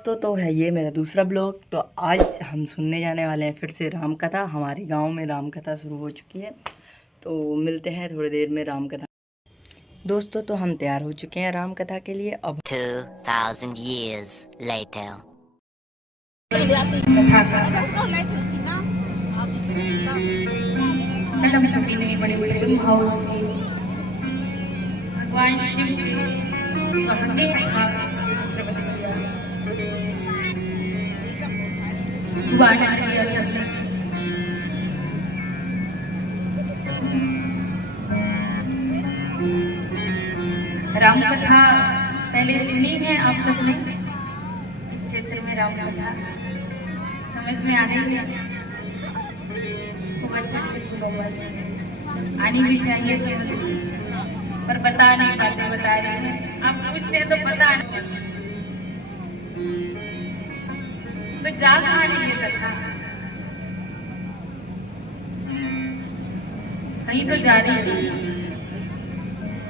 दोस्तों, तो है ये मेरा दूसरा ब्लॉग। तो आज हम सुनने जाने वाले हैं फिर से राम कथा। हमारे गांव में राम कथा शुरू हो चुकी है, तो मिलते हैं थोड़ी देर में राम कथा। दोस्तों, तो हम तैयार हो चुके हैं राम कथा के लिए। अब 2000 years later. कलम छपी नहीं बड़े बड़े तुम हाउस के भगवान शिव कहते हैं राम कथा पहले सुनी है आप सबने। इस क्षेत्र में राम कथा समझ में आ रही है, खूब अच्छे से सुनो, आनी भी चाहिए समझ, पर बता नहीं पाते, बता रहे हैं। आप पूछते हैं तो पता नहीं, तो जा कहाँ रही है कथा, कहीं तो जा रही है।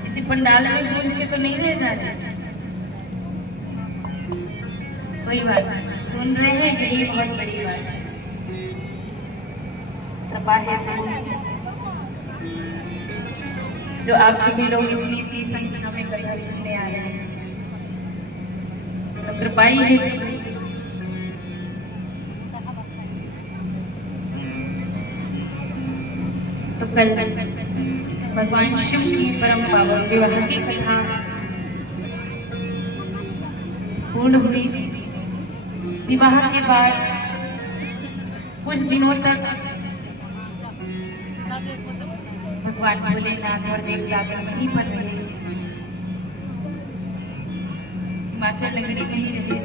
इसी पंडाल में गूंज के तो नहीं ले जा रही। कोई बात नहीं, सुन रहे हैं, यही बहुत बड़ी बात है। कृपा है जो आप सभी लोग इतनी संख्या में कथा सुनने आए हैं, तो कृपा ही है। तो कल भगवान शिव की परम पावन विवाह की कथा पूर्ण हुई। विवाह के बाद कुछ दिनों तक भगवान भोलेनाथ और देवयानी वहीं पर रहे, हिमाचल नगरी वहीं रहे।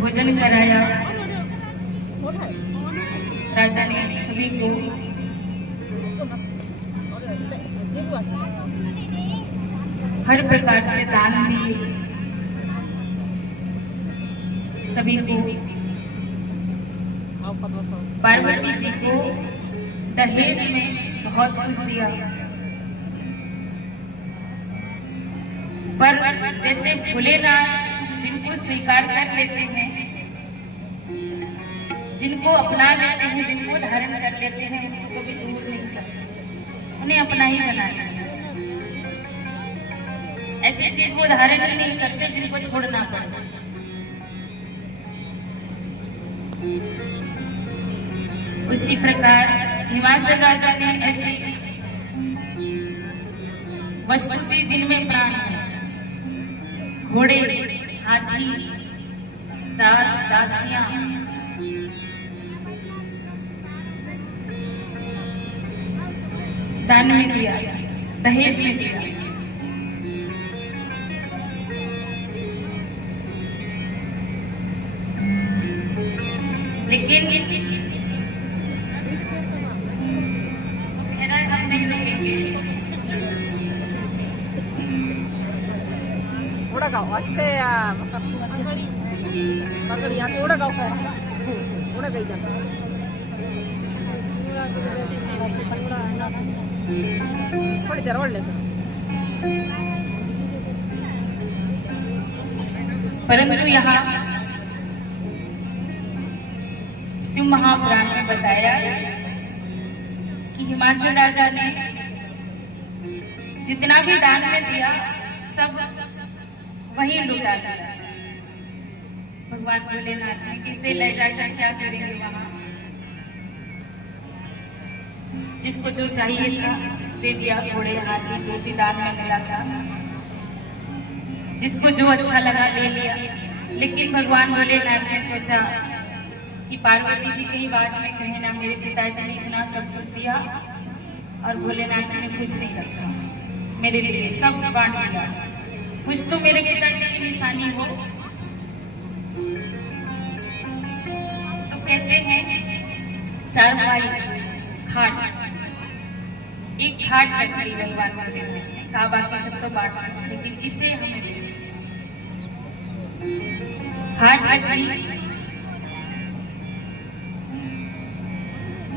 भोजन कराया राजा ने सभी को। हर प्रकार से दान दिए सभी को। पार्वती जी को दहेज में बहुत कुछ दिया, पर जैसे भोलेनाथ जिनको स्वीकार कर लेते हैं, जिनको अपना लेते हैं, जिनको धारण कर लेते हैं, उनको कभी दूर नहीं करते, उन्हें अपना ही बना लेते हैं। ऐसी चीज को धारण ही नहीं करते जिनको छोड़ना पड़ता। उसी प्रकार हिमाचल राजा ने ऐसे वस्तुस्थिति दिन में प्राण है, घोड़े, हाथी, दास दासियां, दान में दिया, दहेज में दिया। लेकिन हम नहीं लेंगे। थोड़ा गाओ अच्छे पकड़िया थोड़ा गाओ थोड़ा गई जाता थोड़ी देर और ले। परंतु यहाँ शिव महापुराण में बताया कि हिमाचल राजा ने जितना भी दान में दिया सब वही लुटा दिया। भगवान भोलेनाथ ने किसे ले जाकर क्या करेंगे वहां, जिसको जो चाहिए था दे दिया, घोड़े हाथी जो भी दान में मिला था, जिसको जो अच्छा लगा ले लिया। लेकिन भगवान भोलेनाथ ने सोचा कि पार्वती जी कई बाद में कहे ना मेरे पिताजी ने इतना सब कुछ दिया और भोलेनाथ जी ने कुछ नहीं रखा मेरे लिए, सब बांट दिया, कुछ तो मेरे पिताजी की निशानी हो। तो कहते हैं चार भाई खाट, एक खाट रखी भगवान भोलेनाथ ने कहा बाकी सब तो बांट, लेकिन इसे हमें खाट रखी।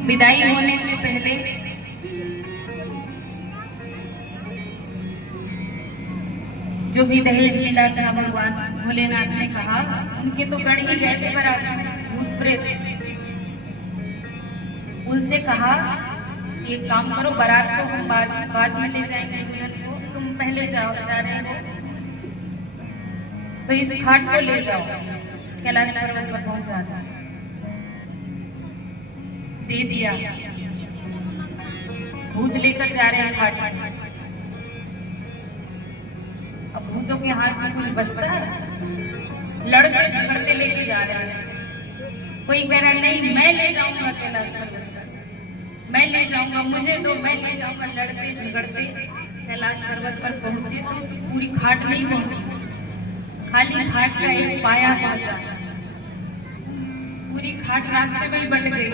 विदाई होने से पहले जो भी दहेज मिला था भगवान भोलेनाथ ने कहा, उनके तो गढ़ ही गए थे बराबर भूत प्रेत। उनसे कहा एक काम करो, बारात को हम बाद में ले जाएंगे दुल्हन को, तुम पहले जाओ, जा रहे हो तो इस घाट को ले जाओ, कैलाश पर्वत पर पहुंचा दे दिया। भूत लेकर जा रहे हैं घाट पर। अब भूतों के हाथ में कुछ बचता है, लड़ते झगड़ते लेके जा रहे हैं। कोई कह रहा है नहीं मैं ले जाऊंगा कैलाश पर्वत, मैं ले जाऊंगा, मुझे दो, मैं ले जाऊंगा। लड़ते झगड़ते कैलाश पर्वत पर पहुंचे तो पूरी घाट नहीं पहुंची, खाली घाट का एक पाया पहुंचा। पूरी घाट रास्ते में ही बंद गई,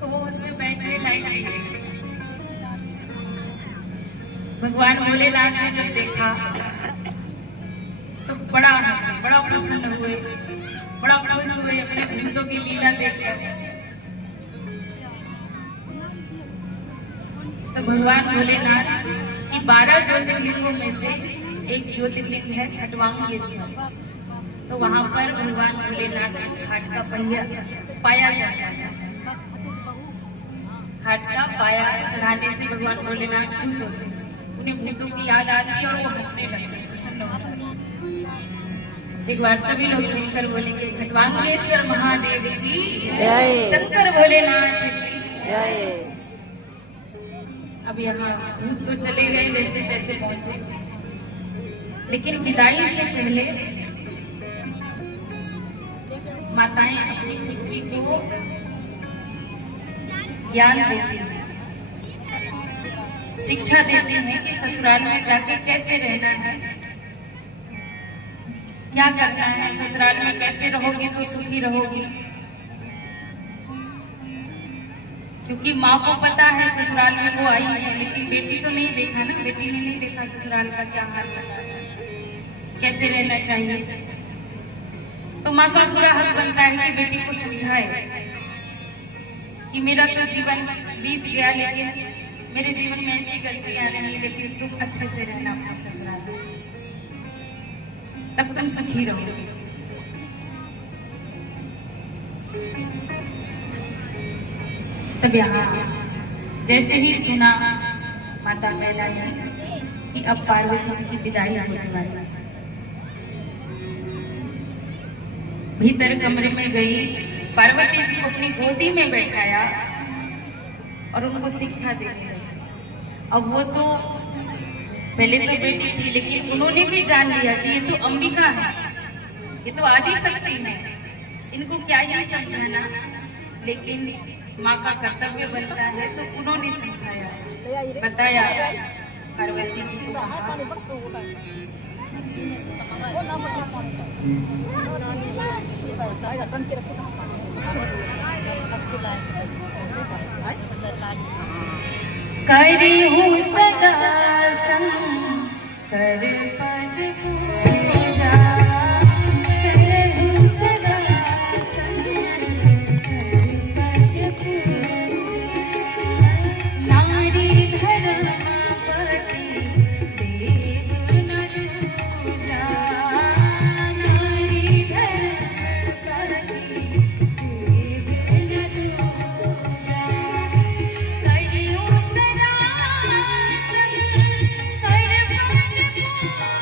तो वो उसमें बैठने लायक नहीं रही। भगवान भोलेनाथ ने जब देखा तो बड़ा हंसे, बड़ा प्रसन्न हुए, बड़ा खुश हुए अपने भक्तों की लीला देखकर। तो भगवान भोलेनाथ की 12 ज्योतिर्लिंगों में से एक ज्योतिर्लिंग है खटवांगेश्वर। तो वहां पर भगवान भोलेनाथ के घाट का पाया जाता है। घाट का पाया चढ़ाने से भगवान भोलेनाथ खुश होते हैं, उन्हें भूतों की याद आती और वो हंसने लगते, प्रसन्न होते। एक बार सभी लोग मिलकर बोलेंगे खटवांगेश्वर महादेव की जय, शंकर भोलेनाथ की जय। अब यहाँ भूत तो चले गए जैसे तैसे पहुंचे, लेकिन विदाई से पहले माताएं अपनी पुत्री को ज्ञान देती हैं, शिक्षा देती हैं कि ससुराल में जाके कैसे रहना है, क्या करना है, ससुराल में कैसे रहोगी तो सुखी रहोगी। क्योंकि माँ को पता है ससुराल में वो आई है, लेकिन बेटी तो नहीं देखा ना, बेटी ने नहीं देखा ससुराल का क्या हाल है, कैसे रहना चाहिए। तो माँ का पूरा हक बनता है कि बेटी को समझाए कि मेरा तो जीवन बीत गया, लेकिन मेरे जीवन में ऐसी गलतियां नहीं, लेकिन तुम अच्छे से रहना अपने ससुराल में, तब तुम सुखी रहोगे। तब यहाँ जैसे ही सुना माता कहलाई कि अब पार्वती जी की विदाई होने वाली है, भीतर कमरे में गई, पार्वती जी को अपनी गोदी में बैठाया और उनको शिक्षा दी। अब वो तो पहले तो बेटी थी, लेकिन उन्होंने भी जान लिया कि ये तो अंबिका है, ये तो आदि शक्ति है, इनको क्या ही समझाना। लेकिन माँ का कर्तव्य बनता है तो उन्होंने समझाया, बताया पार्वती जी को। करी हूँ सदा शंकर पद पूजा, करी हूँ सदा शंकर पद पूजा। नारी धर्मपति देव न दूजा, नारी धर्मपति देव न दूजा। करी हूँ सदा शंकर पद पूजा।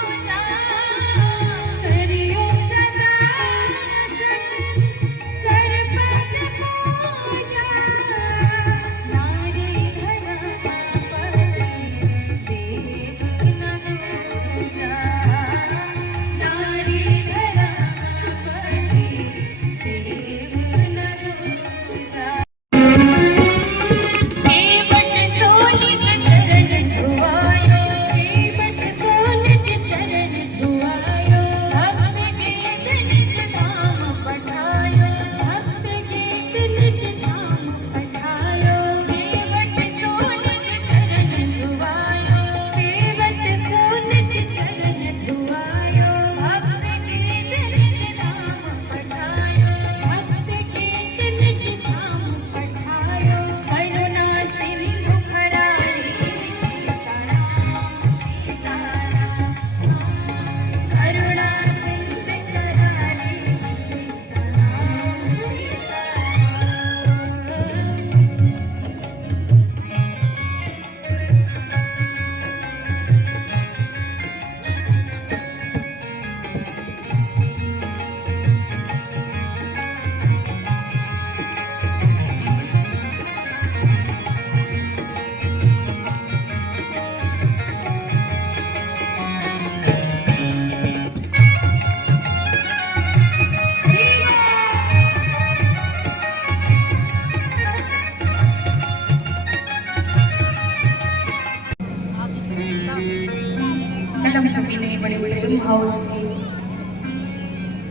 बड़े बड़े रूम हाउस थे।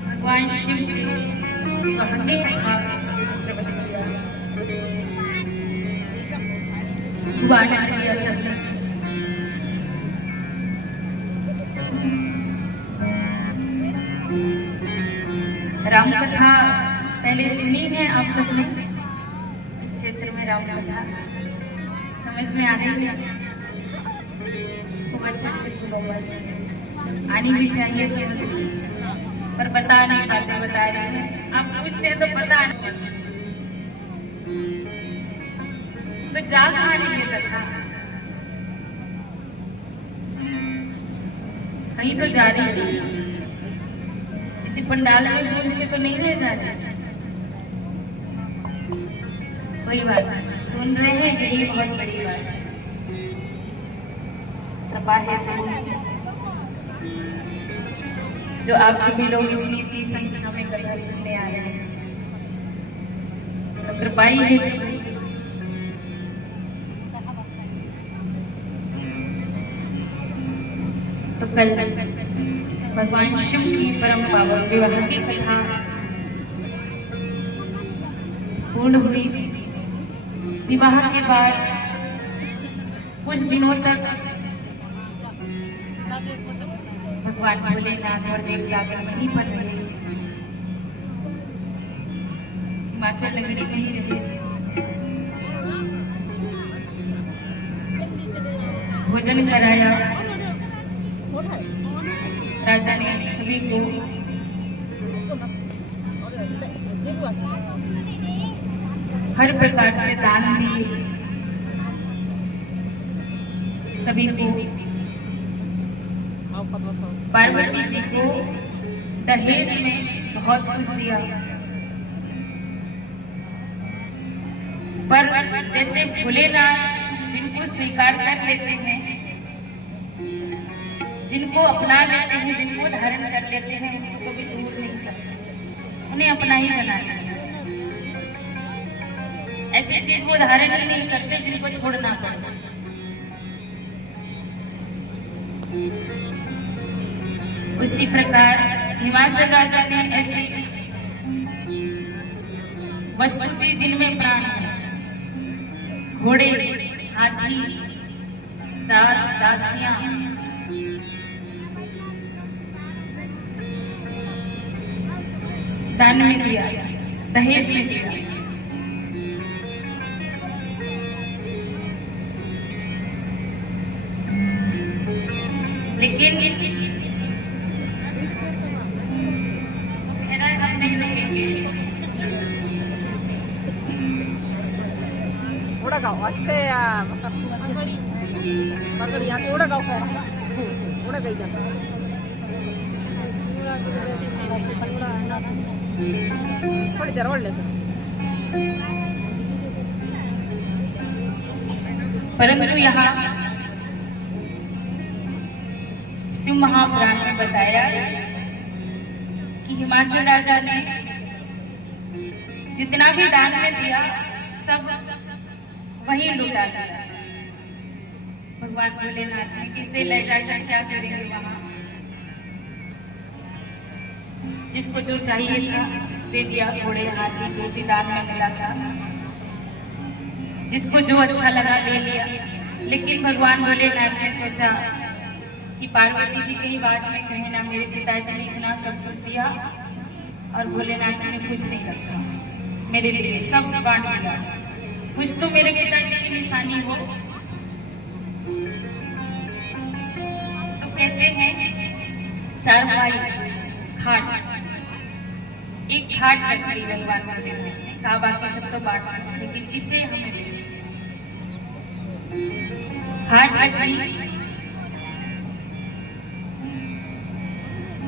भगवान शिव वहाँ के राम कथा पहले सुनी है आप सबने। इस क्षेत्र में राम कथा समझ में आ रही है, खूब अच्छे से सुनो, आनी भी चाहिए समझ, पर बता नहीं पाते, बता रहे हैं आप पूछते हैं तो बता नहीं, तो जा कहाँ रही है कथा, कहीं तो जा रही है, इसी पंडाल में गूंज के तो नहीं रह जा रहे। कोई बात नहीं, सुन रहे हैं, यही बहुत बड़ी बात है। कृपा है जो आप सभी लोग इतनी सी संख्या में कथा सुनने आ रहे हैं, तो कृपा ही है। तो कल भगवान शिव की परम पावन विवाह की कथा पूर्ण हुई। विवाह के बाद कुछ दिनों तक भगवान भोलेनाथ और देवलागन वहीं पर रहे, हिमाचल नगरी वहीं रहे। भोजन कराया राजा ने सभी को, हर प्रकार से दान दिए सभी को। पार्वती जी को दहेज में बहुत कुछ दिया, पर जैसे भोलेनाथ जिनको स्वीकार कर लेते हैं, जिनको अपना लेते हैं, जिनको धारण कर लेते हैं, उनको कभी दूर नहीं करते, उन्हें अपना ही बना लेते। ऐसी चीज वो धारण ही नहीं करते जिनको छोड़ना पड़ता। उसी प्रकार हिमाचल राजा ने ऐसे वस्तु जिनमें प्राण है, घोड़े, हाथी, दास, दासियां, दान में दिया, दहेज में दिया। लेकिन हम नहीं देंगे। थोड़ा गाओ अच्छे पकड़ यहाँ थोड़ा गाओ थोड़ा गई जाता थोड़ी देर और लेते। परंतु यहाँ शिव महापुराण में बताया कि हिमाचल राजा ने जितना भी दान में दिया सब वही लुटा दिया। भगवान भोलेनाथ ने किसे ले जाकर क्या करेंगे वहां, जिसको जो चाहिए था दे दिया, घोड़े, हाथी, जो भी दान में मिला था, जिसको जो अच्छा लगा ले लिया। लेकिन भगवान भोलेनाथ ने सोचा कि पार्वती जी कहीं बाद में कहीं ना मेरे पिताजी ने इतना सब कुछ दिया और भोलेनाथ जी ने कुछ नहीं रखा मेरे लिए, सब बांट दिया, कुछ तो मेरे पिताजी की निशानी हो। तो कहते हैं चार भाई घाट, एक घाट रखी भगवान भोलेनाथ ने कहा बाकी सब तो बांट, लेकिन इसे हमें घाट रखी।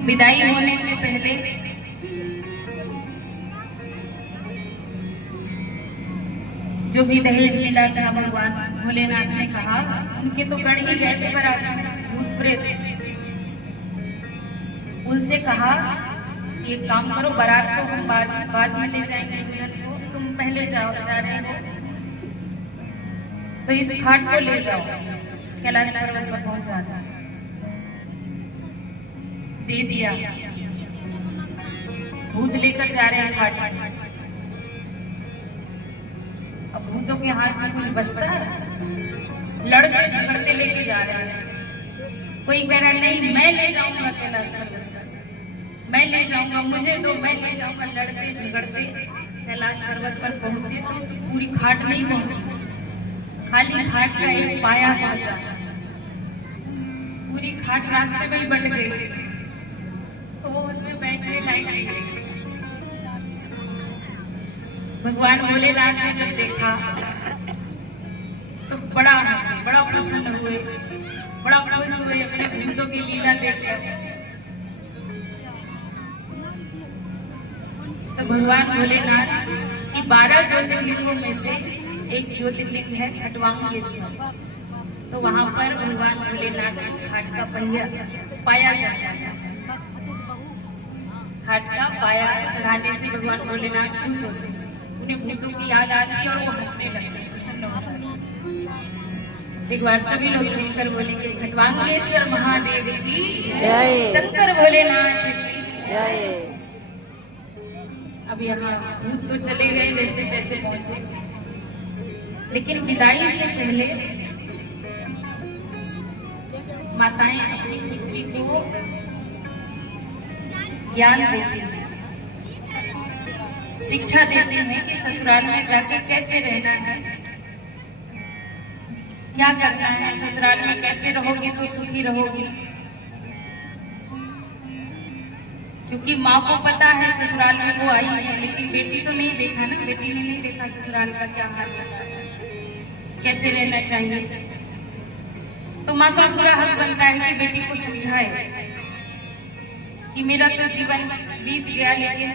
विदाई होने से पहले जो भी दहेज मिला था भगवान भोलेनाथ ने कहा, उनके तो गढ़ ही गए थे बराबर भूत प्रेत, उनसे कहा एक काम करो, बारात को हम बाद में ले जाएंगे दुल्हन को, तुम पहले जाओ, जा रहे हो तो इस घाट को ले जाओ, कैलाश पर्वत पर पहुंचा जाओ। दे दिया। भूत लेकर जा रहे हैं घाट। अब भूतों के हाथ में कुछ बचता है, लड़ते झगड़ते लेके जा रहे हैं। कोई कह रहा है नहीं मैं ले जाऊंगा कैलाश पर्वत, मैं ले जाऊंगा, मुझे दो, मैं ले जाऊंगा। लड़ते झगड़ते कैलाश पर्वत पर पहुंचे तो पूरी घाट नहीं पहुंची, खाली घाट का एक पाया पहुंचा। पूरी घाट रास्ते में ही बंट गई, तो वो उसमें बैठने लायक नहीं। भगवान भोलेनाथ ने जब देखा तो बड़ा हंसे, बड़ा प्रसन्न हुए, बड़ा खुश हुए अपने भक्तों की लीला देखकर। तो भगवान भोलेनाथ की 12 ज्योतिर्लिंगों में से एक ज्योतिर्लिंग है खटवांगेश्वर। तो वहां पर भगवान भोलेनाथ के घाट का पाया जाता है। घाट का पाया चढ़ाने से भगवान भोलेनाथ खुश होते हैं, उन्हें भूतों की याद आती है और वो हंसने लगते, प्रसन्न होते हैं। एक बार सभी लोग मिलकर बोलेंगे खटवांगेश्वर महादेव की जय, शंकर भोलेनाथ की जय। अब यहाँ भूत तो चले गए जैसे तैसे पहुंचे, लेकिन विदाई से पहले माताएं अपनी पुत्री को ज्ञान देती हैं, शिक्षा देती हैं कि ससुराल में जाके कैसे रहना है, क्या करना है, ससुराल में कैसे रहोगी तो सुखी रहोगी। क्योंकि माँ को पता है ससुराल में वो आई है, लेकिन बेटी तो नहीं देखा ना, बेटी ने नहीं देखा ससुराल का क्या हाल है, कैसे रहना चाहिए। तो माँ का पूरा हक बनता है कि बेटी को समझाए कि मेरा तो जीवन बीत गया, लेकिन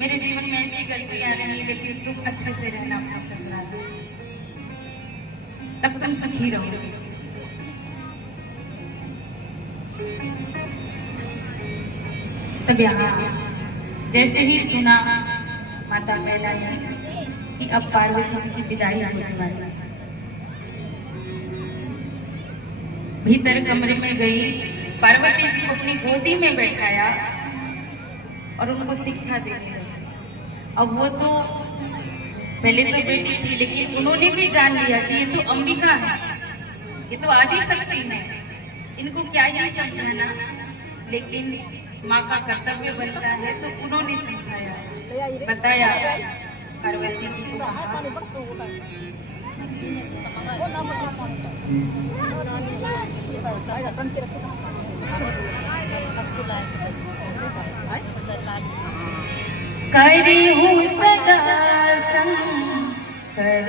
मेरे जीवन में ऐसी गलतियां रही, लेकिन तुम अच्छे से रहना अपने ससुराल में, तब तुम सुखी रहोगे। तब यहाँ जैसे ही सुना माता मैना कि अब पार्वती जी की विदाई होने वाली है, भीतर कमरे में गई, पार्वती जी को अपनी गोदी में बैठाया और उनको शिक्षा दी। अब वो तो पहले तो बेटी थी, लेकिन उन्होंने भी जान लिया कि ये तो अंबिका है, ये तो आदि शक्ति है, इनको क्या ही समझाना। लेकिन माँ का कर्तव्य बनता है तो उन्होंने समझाया, बताया पार्वती जी को। करी हूँ सदा संग कर